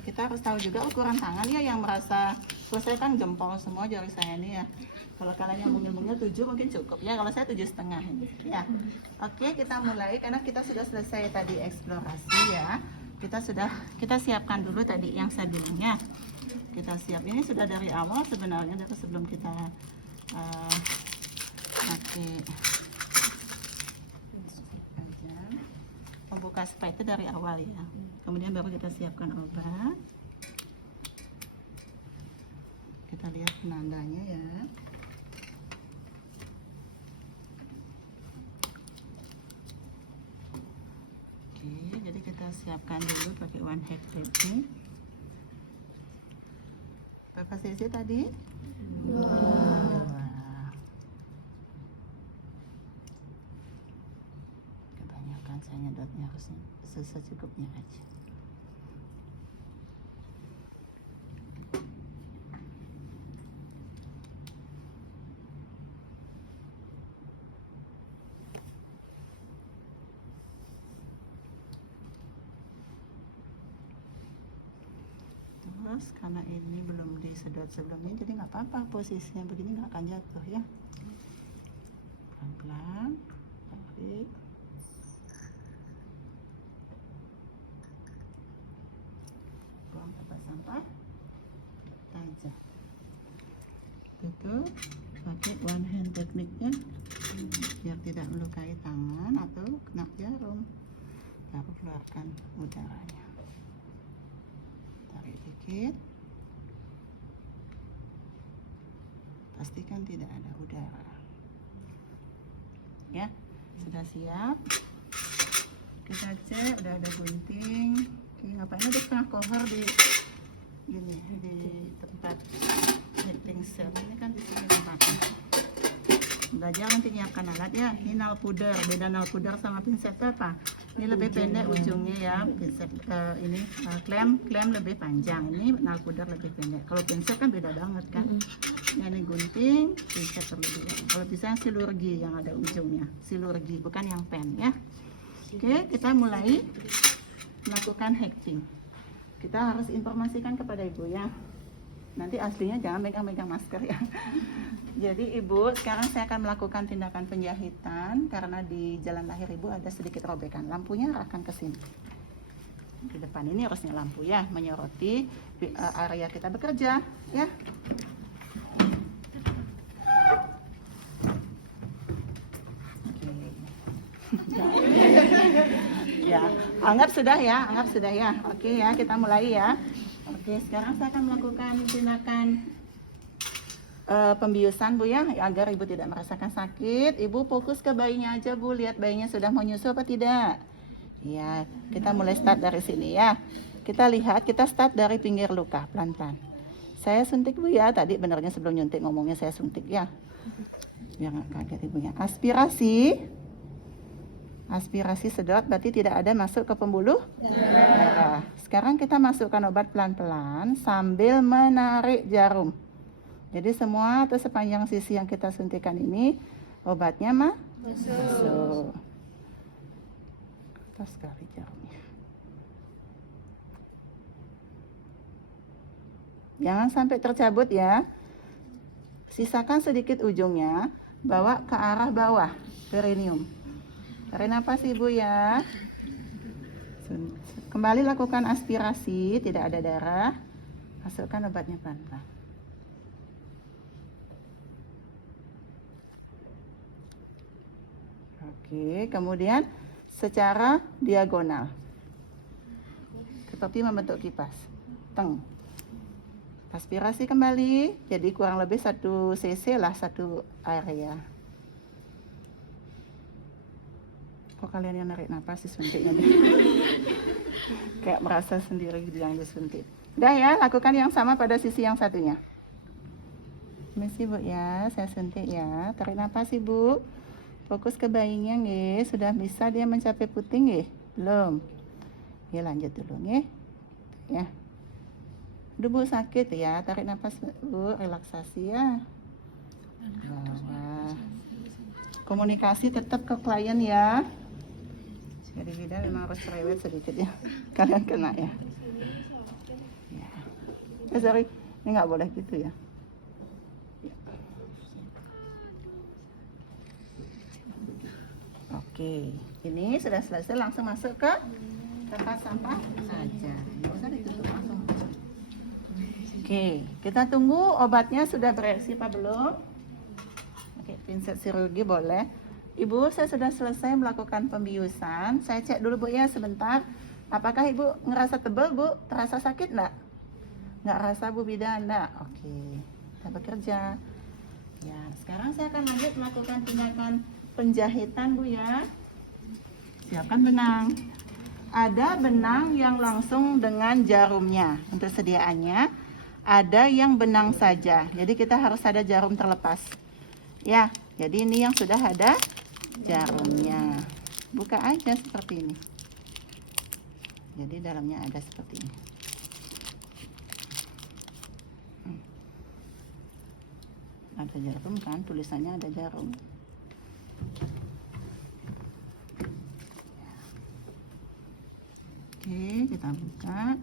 kita harus tahu juga ukuran tangan ya, yang merasa, kalau saya kan jempol semua jari saya ini ya. Kalau kalian yang mungil-mungil 7 mungkin cukup ya, kalau saya 7,5 ini ya. Oke, kita mulai karena kita sudah selesai tadi eksplorasi ya. Kita siapkan dulu tadi yang saya bilang ya. Kita siap, ini sudah dari awal sebenarnya, dari sebelum kita pakai membuka spa itu dari awal ya. Kemudian baru kita siapkan obat. Kita lihat penandanya ya. Oke, jadi kita siapkan dulu pakai one hack tape. Berapa cc tadi? 2. Kebanyakan saya nyedotnya harusnya secukupnya aja. Terus karena ini belum disedot sebelumnya, jadi nggak apa-apa, posisinya begini nggak akan jatuh ya. Pelan-pelan tarik. Buang tempat sampah, aja tutup pakai one hand tekniknya biar tidak melukai tangan atau kena jarum. Baru keluarkan udaranya, tarik dikit, pastikan tidak ada udara ya. Sudah siap, kita cek udah ada gunting. Oke, ngapain ada setengah cover di gini di tempat knitting set ini kan, di sini tempatnya. Belajar nanti nyiapkan alat ya. Ini nail powder, beda nail powder sama pinset apa? Ini lebih pendek ujungnya ya, pinset ini klem lebih panjang, ini nail powder lebih pendek. Kalau pinset kan beda banget kan. Ini gunting, pinset terlebih dahulu. Kalau bisa yang silurgi yang ada ujungnya, silurgi bukan yang pen ya. Oke, kita mulai melakukan hacking. Kita harus informasikan kepada ibu ya. Nanti aslinya jangan megang-megang masker ya. Jadi ibu, sekarang saya akan melakukan tindakan penjahitan karena di jalan lahir ibu ada sedikit robekan. Lampunya arahkan ke sini. Di depan ini harusnya lampu ya, menyoroti area kita bekerja ya. Ya, anggap sudah ya. Oke ya, kita mulai ya. Oke, sekarang saya akan melakukan tindakan pembiusan Bu ya, agar ibu tidak merasakan sakit. Ibu fokus ke bayinya aja Bu, lihat bayinya sudah mau nyusu apa tidak. Ya, kita mulai start dari sini ya. Kita lihat, kita start dari pinggir luka, pelan-pelan. Saya suntik Bu ya, tadi benernya sebelum nyuntik ngomongnya saya suntik ya. Biar nggak kaget ibunya. Aspirasi sedot, berarti tidak ada masuk ke pembuluh darah. Sekarang kita masukkan obat pelan-pelan sambil menarik jarum. Jadi semua atau sepanjang sisi yang kita suntikan ini obatnya masuk. Keras sekali jarumnya. Jangan sampai tercabut ya. Sisakan sedikit ujungnya, bawa ke arah bawah perineum. Tarik nafas ibu ya. Kembali lakukan aspirasi, tidak ada darah. Masukkan obatnya pelan-pelan. Oke, kemudian secara diagonal. Seperti membentuk kipas. Teng. Aspirasi kembali, jadi kurang lebih 1 cc lah satu area. Kok kalian yang narik napas disuntiknya nih? Kayak merasa sendiri yang disuntik. Udah ya, lakukan yang sama pada sisi yang satunya. Misi Bu ya, saya suntik ya. Tarik napas Ibu. Fokus ke bayinya nggih. Sudah bisa dia mencapai puting nggih? Belum. Ya lanjut dulu nggih. Ya. Aduh Bu sakit ya. Tarik napas Bu, relaksasi ya. Bawah. Komunikasi tetap ke klien ya. Jadi bidan memang harus cerewet sedikit ya. Kalian kena ya. Sorry, ini nggak boleh gitu ya. Oke, ini sudah selesai, langsung masuk ke tempat sampah saja. Nggak usah ditutup, langsung. Oke, kita tunggu obatnya sudah bereaksi apa belum. Oke, pinset chirurgi boleh. Ibu, saya sudah selesai melakukan pembiusan. Saya cek dulu Bu ya sebentar. Apakah Ibu ngerasa tebal Bu? Terasa sakit enggak? Nggak rasa Bu Bidan? Enggak? Oke, kita bekerja. Ya, sekarang saya akan lanjut melakukan tindakan penjahitan Bu ya. Siapkan benang. Ada benang yang langsung dengan jarumnya untuk sediaannya. Ada yang benang saja. Jadi kita harus ada jarum terlepas. Ya, jadi ini yang sudah ada jarumnya. Buka aja seperti ini. Jadi dalamnya ada seperti ini. Ada jarum kan, tulisannya ada jarum. Oke, kita buka.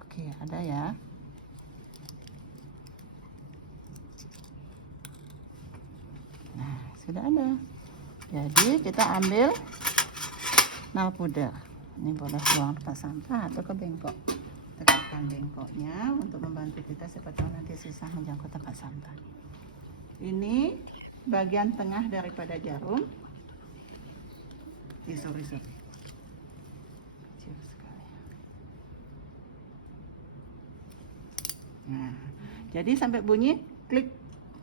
Oke, ada ya. Nah, sudah ada. Jadi kita ambil nail powder. Ini boleh buang tempat sampah atau ke bengkok. Tekan bengkoknya untuk membantu kita siapa tahu nanti susah menjangkau tempat sampah. Ini bagian tengah daripada jarum. Sorry. Kecil sekali. Nah, jadi sampai bunyi klik,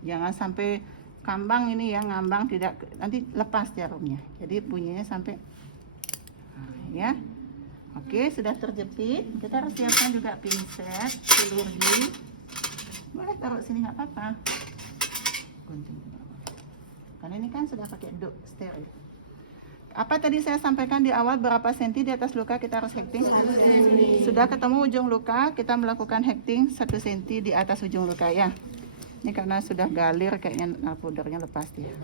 jangan sampai kambang ini ya, ngambang tidak, nanti lepas jarumnya. Jadi bunyinya sampai ya. Oke, sudah terjepit. Kita harus siapkan juga pinset, chirurgi. Boleh taruh sini nggak apa-apa. Gunting. Karena ini kan sudah pakai dok steril. Apa tadi saya sampaikan di awal, berapa senti di atas luka kita harus hekting? Sudah ketemu ujung luka, kita melakukan hekting 1 senti di atas ujung luka ya. Ini karena sudah galir kayaknya powdernya lepas dia.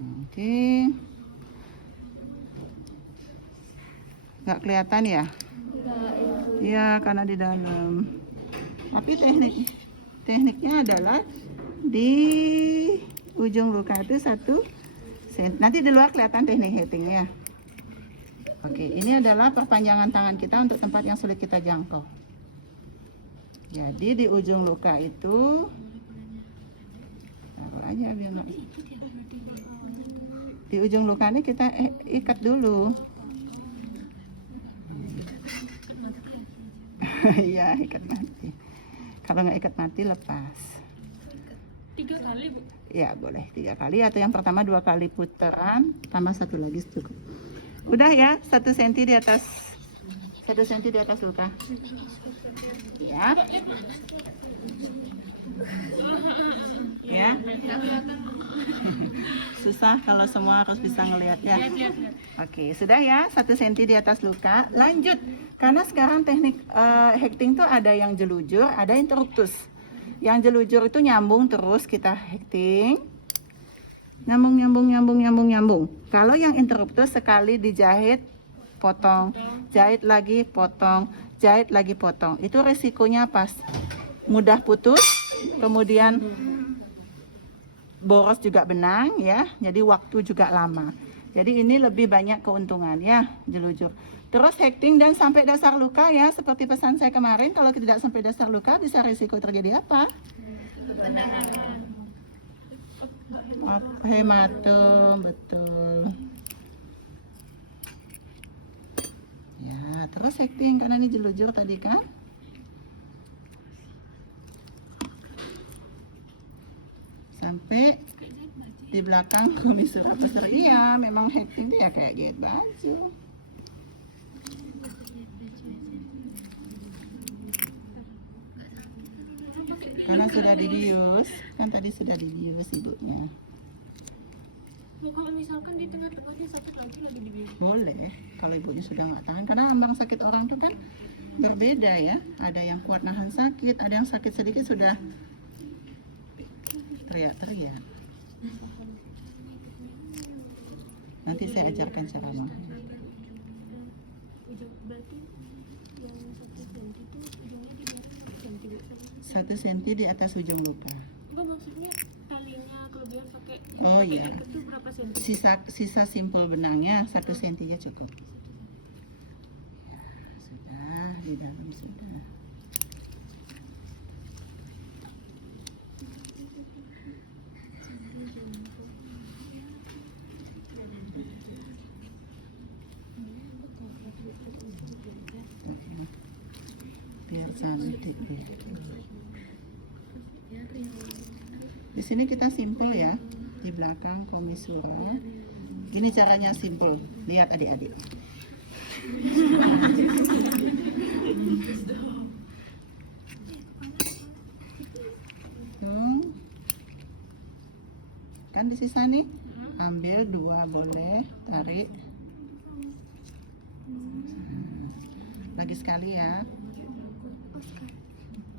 Oke. Nggak kelihatan ya? Iya, karena di dalam. Tapi tekniknya adalah di ujung luka itu 1 senti. Nanti di luar kelihatan teknik hektingnya. Oke, ini adalah perpanjangan tangan kita untuk tempat yang sulit kita jangkau. Jadi di ujung luka itu taruh aja biar nggak. Di ujung luka ini kita ikat dulu. Iya, ikat mati. Kalau nggak ikat mati lepas. 3 kali Bu? Ya boleh 3 kali, atau yang pertama 2 kali putaran tambah 1 lagi cukup. Udah ya, 1 senti di atas, 1 senti di atas luka. Ya. Ya. Susah kalau semua harus bisa ngelihat ya. Oke, sudah ya, 1 senti di atas luka. Lanjut, karena sekarang teknik hekting tuh ada yang jelujur, ada interruptus. Yang jelujur itu nyambung terus kita hekting. Nyambung. Kalau yang interruptus sekali dijahit, potong, jahit lagi, potong, jahit lagi, potong. Itu resikonya pas mudah putus, kemudian boros juga benang ya, jadi waktu juga lama. Jadi ini lebih banyak keuntungan ya, jelujur. Terus hekting dan sampai dasar luka ya, seperti pesan saya kemarin, kalau tidak sampai dasar luka bisa risiko terjadi apa? Hematom, betul. Ya, terus hekting karena ini jelujur tadi kan. Sampai di belakang komisur apa iya, memang hekting itu ya kayak jahit baju. Karena sudah dibius, kan tadi sudah dibius ibunya. Kalau misalkan di tengah-tengahnya sakit lagi dibius? Boleh, kalau ibunya sudah nggak tahan, karena ambang sakit orang tuh kan berbeda ya. Ada yang kuat nahan sakit, ada yang sakit sedikit sudah teriak-teriak. Nanti saya ajarkan cara menghayat. Berarti yang 1 cm itu ujungnya di atas 1 cm. 1 senti di atas ujung luka. Enggak, maksudnya talinya kelebihan pakai Oh pakai iya. ikat tuh berapa senti? Sisa simpul benangnya 1 senti aja cukup. Ya, sudah di dalam sudah. Oke. Biar cantik deh. Di sini kita simpul ya, di belakang komisura. Ini caranya simpul. Lihat adik-adik. Kan di sisa nih, ambil 2 boleh, tarik. Lagi sekali ya.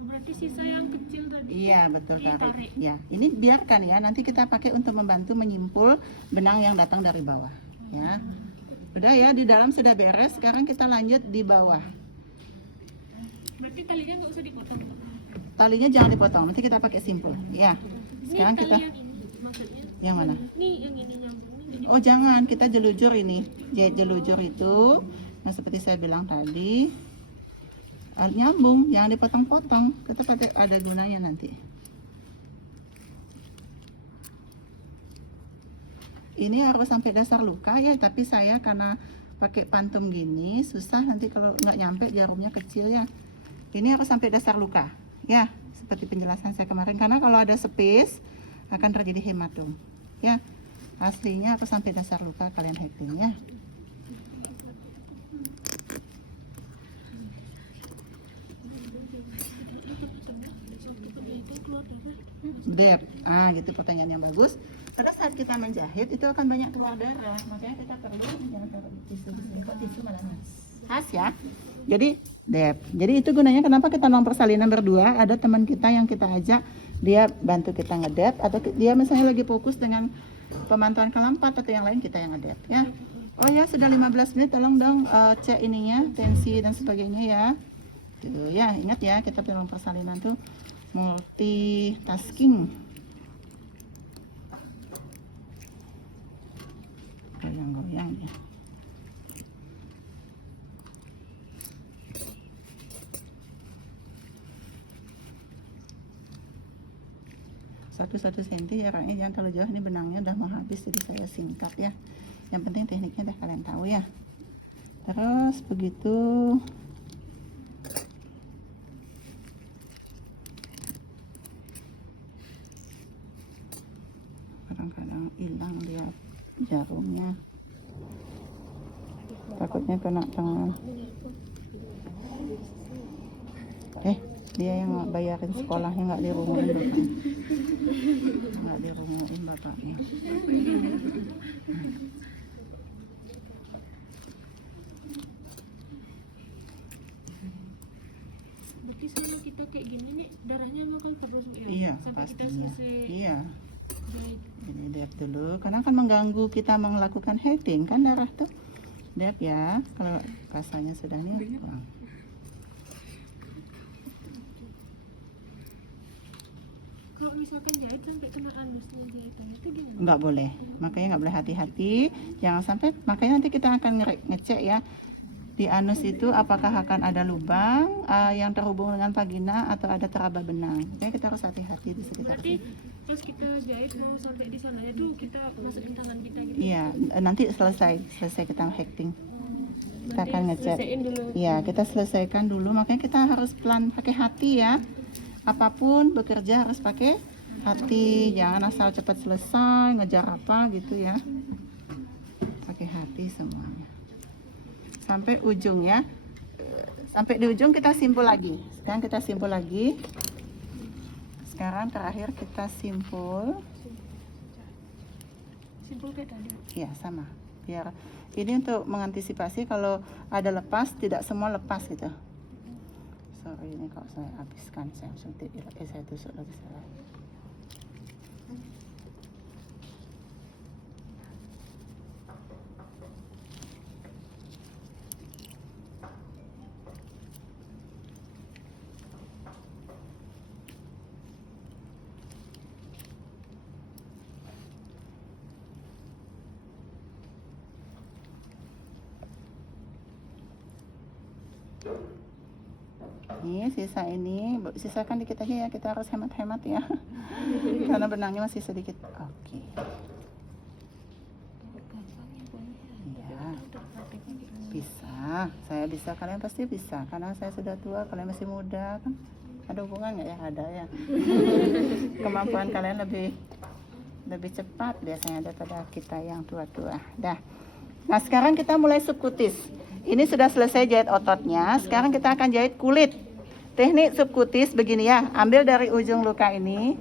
Berarti sisa yang kecil tadi. Iya betul, tarik. Ditarik. Ya, ini biarkan ya. Nanti kita pakai untuk membantu menyimpul benang yang datang dari bawah. Ya, udah ya, di dalam sudah beres. Sekarang kita lanjut di bawah. Berarti talinya nggak usah dipotong. Talinya jangan dipotong. Nanti kita pakai simpul. Ya. Sekarang Ini kita tali yang ini maksudnya. yang mana? Nih yang ini nyambung. Ini Oh jangan, kita jelujur ini. Jahit jelujur itu. Nah seperti saya bilang tadi, nyambung, jangan dipotong-potong. Kita pakai ada gunanya nanti. Ini harus sampai dasar luka ya, tapi saya karena pakai pantum gini susah, nanti kalau nggak nyampe jarumnya kecil ya. Ini harus sampai dasar luka ya, seperti penjelasan saya kemarin, karena kalau ada space akan terjadi hematom ya. Aslinya harus sampai dasar luka kalian hacking ya. Dep, gitu pertanyaan yang bagus. Pada saat kita menjahit itu akan banyak keluar darah, makanya kita perlu yang taruh tisu di sini. Kok tisu malah khas ya. Jadi dep. Jadi itu gunanya kenapa kita nomor persalinan berdua. Ada teman kita yang kita ajak, dia bantu kita ngedep, atau dia misalnya lagi fokus dengan pemantauan kelampat atau yang lain, kita yang ngedep ya. Oh ya, sudah 15 menit, tolong dong cek ininya, tensi dan sebagainya ya. Tuh ya, ingat ya, kita dalam persalinan tuh multitasking. Goyang-goyang ya. Satu senti jaraknya, jangan terlalu jauh. Ini benangnya udah mau habis, jadi saya singkat ya. Yang penting tekniknya udah kalian tahu ya. Terus begitu kadang-kadang hilang lihat jarumnya, takutnya kena tangan. Dia yang bayarin sekolahnya nggak dirumuin bapaknya. Nggak dirumuin bapaknya. Berarti sama kita kayak gini nih, darahnya bakal terus ya? Iya, Sampai kita pastinya. selesai Iya. jahit. Ini dep dulu, karena akan mengganggu kita melakukan heading kan darah tuh. Dep ya, kalau rasanya sudah nih kurang. Kalau misalkan jahit sampai kena anusnya jahitan itu gimana? Nggak boleh, makanya nggak boleh, hati-hati. Jangan sampai, makanya nanti kita akan ngecek ya di anus itu apakah akan ada lubang yang terhubung dengan vagina atau ada teraba benang. Makanya kita harus hati-hati di sekitar Berarti situ. pas kita jahit mau sampai di sana itu kita masukin tangan kita gitu. Iya, nanti selesai kita hacking. Kita akan ngecek. Selesaiin dulu. Iya, kita selesaikan dulu. Makanya kita harus pelan, pakai hati ya. Apapun bekerja harus pakai hati. Jangan asal cepat selesai, ngejar apa gitu ya. Pakai hati semuanya. Sampai ujung ya. Sampai di ujung kita simpul lagi. Sekarang kita simpul lagi. Sekarang terakhir kita simpul. Simpul kayak tadi. Ya sama, biar ini untuk mengantisipasi kalau ada lepas, tidak semua lepas gitu. Sorry, ini kalau saya habiskan, saya suntik, saya tusuk lagi salah. Ini sisa ini, sisakan dikit aja ya, kita harus hemat-hemat ya. Karena benangnya masih sedikit. Oke. Ya, bisa. Saya bisa, kalian pasti bisa. Karena saya sudah tua, kalian masih muda kan. Ada hubungan nggak ya? Ada ya. Kemampuan kalian lebih cepat biasanya daripada kita yang tua-tua. Dah. Nah, sekarang kita mulai subkutis. Ini sudah selesai jahit ototnya. Sekarang kita akan jahit kulit. Teknik subkutis begini ya. Ambil dari ujung luka ini.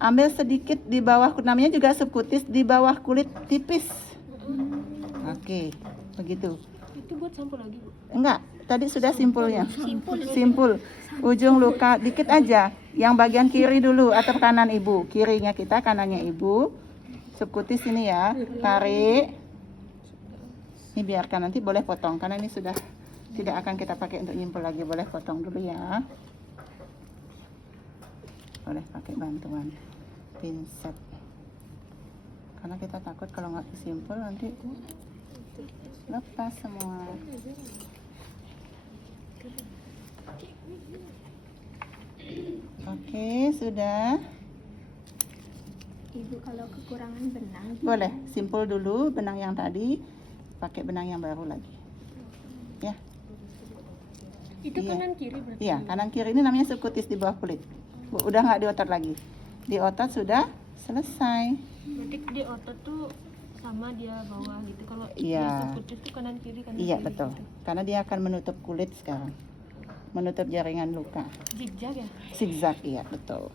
Ambil sedikit di bawah, namanya juga subkutis, di bawah kulit tipis. Oke, begitu. Itu buat sampul lagi, Bu? Enggak, tadi sudah simpulnya. Simpul. Simpul. Ujung luka dikit aja. Yang bagian kiri dulu atau kanan ibu. Kirinya kita, kanannya ibu. Subkutis ini ya. Tarik. Ini biarkan, nanti boleh potong karena ini sudah tidak akan kita pakai untuk nyimpul lagi. Boleh potong dulu ya. Boleh pakai bantuan pinset. Karena kita takut kalau nggak disimpul nanti lepas semua. Oke, sudah. Ibu kalau kekurangan benang. Boleh, simpul dulu benang yang tadi, pakai benang yang baru lagi. Ya. Itu Iya. kanan kiri berarti. Iya, kanan kiri ini namanya subkutis di bawah kulit. Bu, udah nggak diotot lagi. Diotot sudah selesai. Berarti di otot tuh sama dia bawah gitu. Kalau Iya. dia subkutis tuh kanan kiri Iya, kiri betul. gitu. Karena dia akan menutup kulit sekarang. Menutup jaringan luka. Zigzag ya? Zigzag, iya, betul.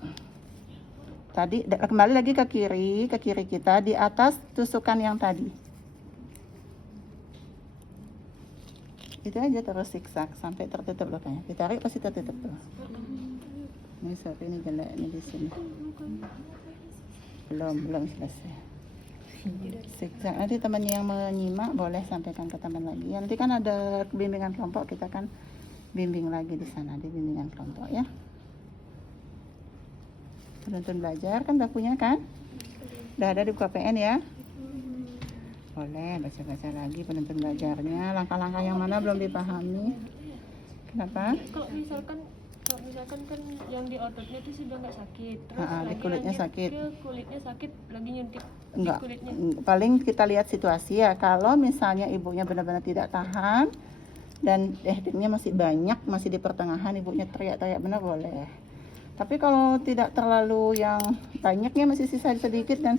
Tadi kembali lagi ke kiri kita di atas tusukan yang tadi. Itu aja terus zigzag sampai tertutup lukanya. Ditarik pasti tertutup tuh. Ini sorry, ini jelek ini di sini. Belum selesai. Zigzag. Nanti temannya yang menyimak boleh sampaikan ke teman lagi. Ya, nanti kan ada bimbingan kelompok, kita kan bimbing lagi di sana di bimbingan kelompok ya. Penuntun belajar kan udah punya kan? Udah ada di KPN ya? Boleh baca-baca lagi penuntun belajarnya. Langkah-langkah yang mana belum dipahami? Kenapa? Kalau misalkan kan yang di ototnya itu sudah nggak sakit, terus Di kulitnya lanjut sakit. ke kulitnya sakit lagi nyuntik Enggak. di kulitnya. Paling kita lihat situasi ya. Kalau misalnya ibunya benar-benar tidak tahan dan tekniknya masih banyak, masih di pertengahan, ibunya teriak-teriak benar boleh. Tapi kalau tidak terlalu yang banyaknya masih sisa sedikit dan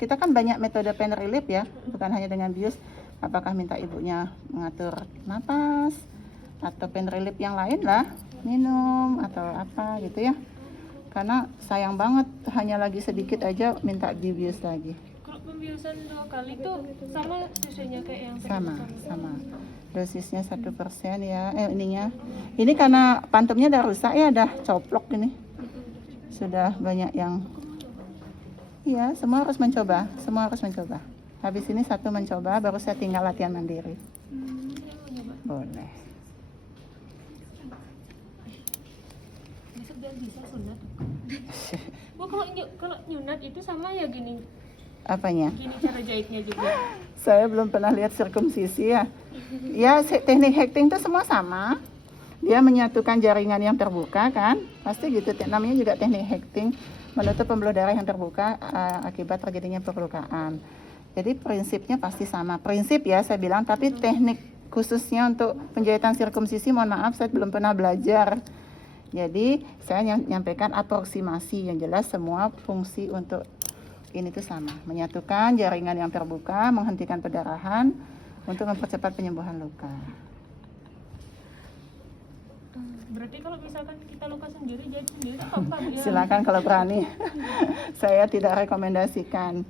kita kan banyak metode pain relief ya, bukan hanya dengan bius. Apakah minta ibunya mengatur napas atau pain relief yang lain lah, minum atau apa gitu ya. Karena sayang banget hanya lagi sedikit aja minta dibius lagi. Kalau pembiusan 2 kali tuh sama sesuainya kayak yang tadi Sama. Dosisnya 1% ya. Ininya. Ini karena pantumnya udah rusak ya, udah coplok ini. Sudah banyak yang. Iya, semua harus mencoba. Habis ini satu mencoba, baru saya tinggal latihan mandiri. Boleh. Besok dia bisa sunat. Bu, kalau nyunat itu sama ya gini Apanya? cara jahitnya juga. Saya belum pernah lihat sirkumsisi ya. Ya, teknik hekting itu semua sama. Dia menyatukan jaringan yang terbuka kan. Pasti gitu, namanya juga teknik hekting. Menutup pembuluh darah yang terbuka akibat terjadinya perlukaan. Jadi prinsipnya pasti sama. Prinsip ya saya bilang, tapi teknik khususnya untuk penjahitan sirkumsisi, mohon maaf saya belum pernah belajar. Jadi saya nyampaikan aproksimasi, yang jelas semua fungsi untuk ini tuh sama. Menyatukan jaringan yang terbuka, menghentikan pendarahan untuk mempercepat penyembuhan luka. Berarti kalau misalkan kita luka sendiri, jahit sendiri apa ya? Silakan kalau berani. Saya tidak rekomendasikan.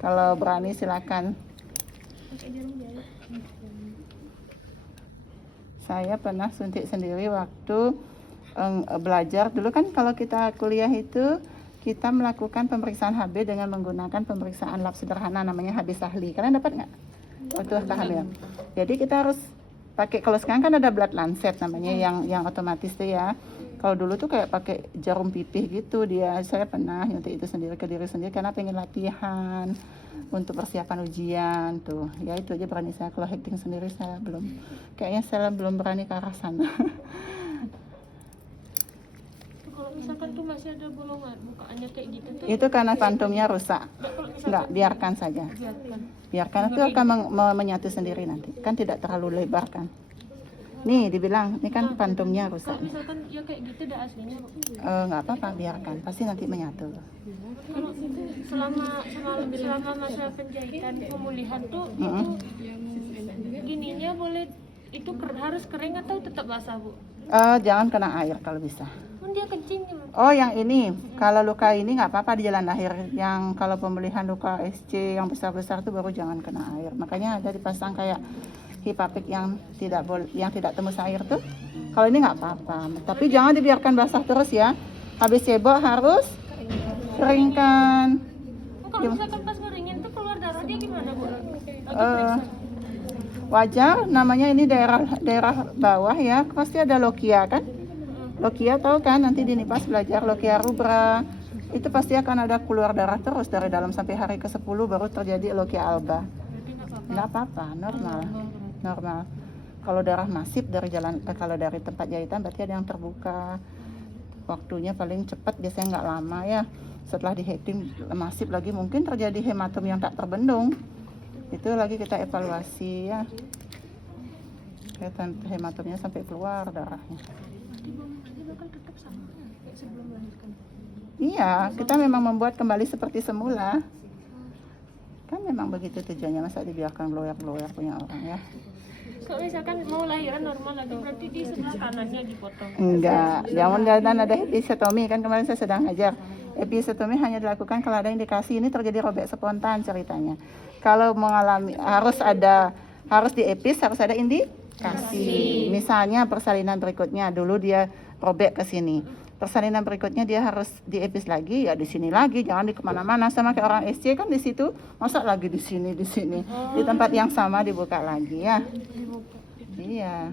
Kalau berani silakan. Pakai jarum jahit. Saya pernah suntik sendiri waktu belajar dulu kan kalau kita kuliah itu kita melakukan pemeriksaan HB dengan menggunakan pemeriksaan lab sederhana namanya HB Sahli. Kalian dapat nggak? Waktu hamil. Jadi kita harus pakai, kalau sekarang kan ada blood lancet namanya yang otomatis tuh ya. Kalau dulu tuh kayak pakai jarum pipih gitu dia. Saya pernah nyuntik itu sendiri ke diri sendiri karena pengen latihan untuk persiapan ujian tuh. Ya itu aja berani saya. Kalau hekting sendiri saya belum. Kayaknya saya belum berani ke arah sana. Kalau misalkan tuh masih ada bolongan bukaannya kayak gitu tuh. Itu karena fantomnya rusak. Kalau misalkan Enggak, biarkan saja. biarkan. Biarkan itu akan menyatu sendiri nanti. Kan tidak terlalu lebar kan. Nih dibilang, ini kan fantomnya rusak. Kalau misalkan ya kayak gitu udah aslinya Bu. Nggak apa-apa, biarkan. Pasti nanti menyatu. Kalau selama masa penjahitan pemulihan tuh itu gininya boleh itu harus kering atau tetap basah Bu? Jangan kena air kalau bisa. Kan dia kencing gitu. Oh yang ini, kalau luka ini nggak apa-apa di jalan lahir. Yang kalau pemulihan luka SC yang besar-besar itu baru jangan kena air. Makanya ada dipasang kayak hipapik yang tidak tembus air tuh. Kalau ini nggak apa-apa. Tapi jangan dibiarkan basah terus ya. Habis cebok harus keringkan. Kalau misalkan pas ngeringin tuh keluar darah dia gimana Bu? Wajar, namanya ini daerah bawah ya. Pasti ada lokia kan? Lokia tahu kan? Nanti di Nipas belajar lokia rubra. Itu pasti akan ada keluar darah terus dari dalam sampai hari ke-10 baru terjadi lokia alba. Nggak apa-apa, normal. Kalau darah masif dari kalau dari tempat jahitan berarti ada yang terbuka. Waktunya paling cepat, biasanya nggak lama ya. Setelah diheating masif lagi mungkin terjadi hematom yang tak terbendung. Itu lagi kita evaluasi ya. Kelihatan hematomnya sampai keluar darahnya. Iya, kita memang membuat kembali seperti semula. Kan memang begitu tujuannya, masa dibiarkan blower punya orang ya. Kalau misalkan mau lahiran normal lagi berarti di sebelah kanannya dipotong. Enggak, jangan ada episiotomi kan kemarin saya sedang ajar. Episiotomi hanya dilakukan kalau ada indikasi ini terjadi robek spontan ceritanya. Kalau mengalami harus diepis, harus ada indikasi. Misalnya persalinan berikutnya dulu dia robek ke sini. Persalinan berikutnya dia harus diepis lagi, ya di sini lagi, jangan di kemana-mana. Sama kayak orang SC kan di situ, masa lagi di sini, di tempat yang sama dibuka lagi ya. Iya,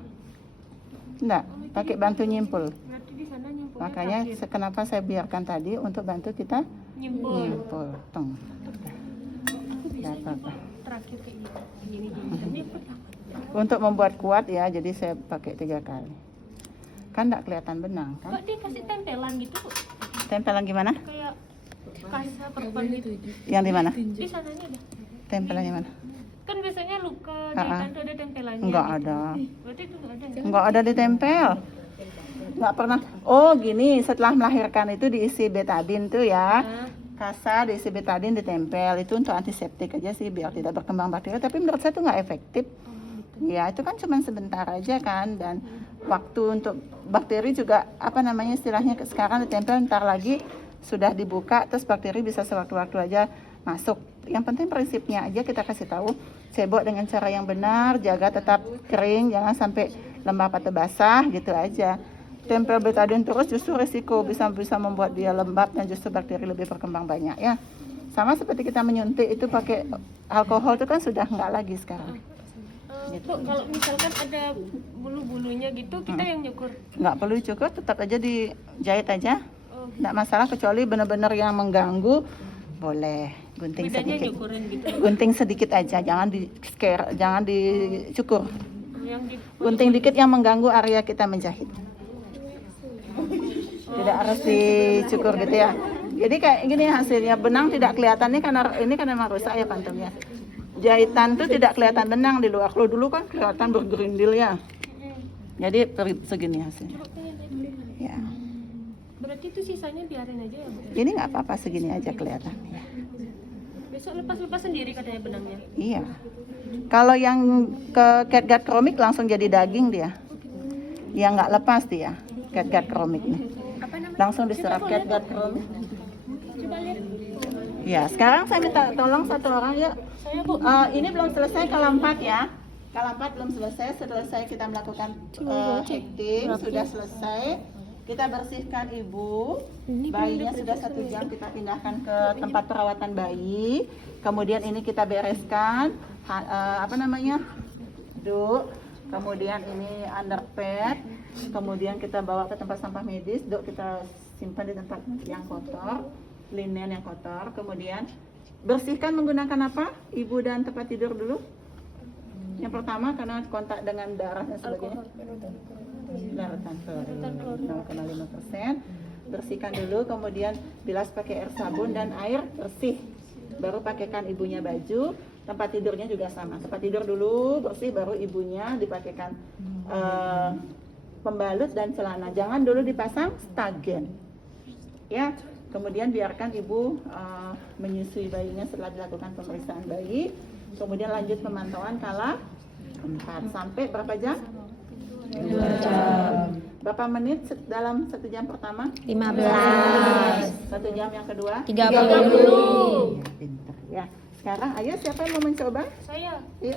enggak, pakai bantu nyimpul. Berarti di sana nyimpulnya Makanya kenapa saya biarkan tadi untuk bantu kita nyimpul. Tong. Enggak apa-apa. Terakhir kayak gini. Untuk membuat kuat ya, jadi saya pakai 3 kali. Kan enggak kelihatan benang kan? Kok dia kasih tempelan gitu Bu? Tempelan gimana? Kayak kasa perban gitu. Yang di mana? Di sananya ada. Tempelannya mana? Kan biasanya luka jahitan tuh ada tempelannya. Enggak gitu. ada. Berarti itu enggak ada ya? Enggak ada ditempel. Enggak pernah. Oh, gini, setelah melahirkan itu diisi betadin tuh ya. Kasa diisi betadin ditempel. Itu untuk antiseptik aja sih biar tidak berkembang bakteri, tapi menurut saya itu enggak efektif. Ya, itu kan cuma sebentar aja kan, dan waktu untuk bakteri juga istilahnya sekarang ditempel, ntar lagi sudah dibuka terus bakteri bisa sewaktu-waktu aja masuk. Yang penting prinsipnya aja kita kasih tahu, cebok dengan cara yang benar, jaga tetap kering, jangan sampai lembab atau basah gitu aja. Tempel betadine terus justru risiko bisa membuat dia lembab dan justru bakteri lebih berkembang banyak ya. Sama seperti kita menyuntik itu pakai alkohol itu kan sudah enggak lagi sekarang. Gitu. Kalau misalkan ada bulu-bulunya gitu kita yang nyukur. Nggak perlu dicukur, tetap aja dijahit aja. Nggak masalah, kecuali benar-benar yang mengganggu boleh gunting Bedanya sedikit. nyukurin gitu. Gunting sedikit aja, jangan jangan dicukur. Yang Gunting dikit yang mengganggu area kita menjahit. Tidak harus dicukur gitu ya. Jadi kayak gini hasilnya, benang tidak kelihatan karena ini kan memang rusak ya pantumnya. Jahitan tuh tidak kelihatan benang di luar. Kalau dulu kan kelihatan bergerindil ya. Jadi segini hasilnya. Ya. Berarti itu sisanya biarin aja ya Bu? Ini nggak apa-apa, segini aja kelihatan. Ya. Besok lepas sendiri katanya benangnya. Iya. Kalau yang ke catgut kromik langsung jadi daging dia. Ya nggak lepas dia catgut kromik nih. Apa namanya? Langsung diserap catgut kromik. Coba lihat. Ya, sekarang saya minta tolong satu orang ya. Saya Bu. Ini belum selesai kalau 4 ya. Kalau 4 belum selesai, setelah kita melakukan hekting, sudah selesai. Kita bersihkan ibu. Ini Bayinya sudah 1 jam kita pindahkan ke tempat perawatan bayi. Kemudian ini kita bereskan apa namanya? Duk. Kemudian ini underpad. Kemudian kita bawa ke tempat sampah medis. Duk kita simpan di tempat yang kotor, linen yang kotor. Kemudian bersihkan menggunakan apa? Ibu dan tempat tidur dulu. Yang pertama karena kontak dengan darah dan sebagainya. Larutan klorin 0,5%. Bersihkan dulu, kemudian bilas pakai air sabun dan air bersih. Baru pakaikan ibunya baju. Tempat tidurnya juga sama. Tempat tidur dulu bersih, baru ibunya dipakaikan pembalut dan celana. Jangan dulu dipasang stagen. Ya, kemudian biarkan ibu menyusui bayinya setelah dilakukan pemeriksaan bayi. Kemudian lanjut pemantauan kala 4 sampai berapa jam? 2 jam. Berapa menit dalam 1 jam pertama? 15. 1 jam yang kedua? 30. Pinter ya. Sekarang ayo siapa yang mau mencoba? Saya. Yuk.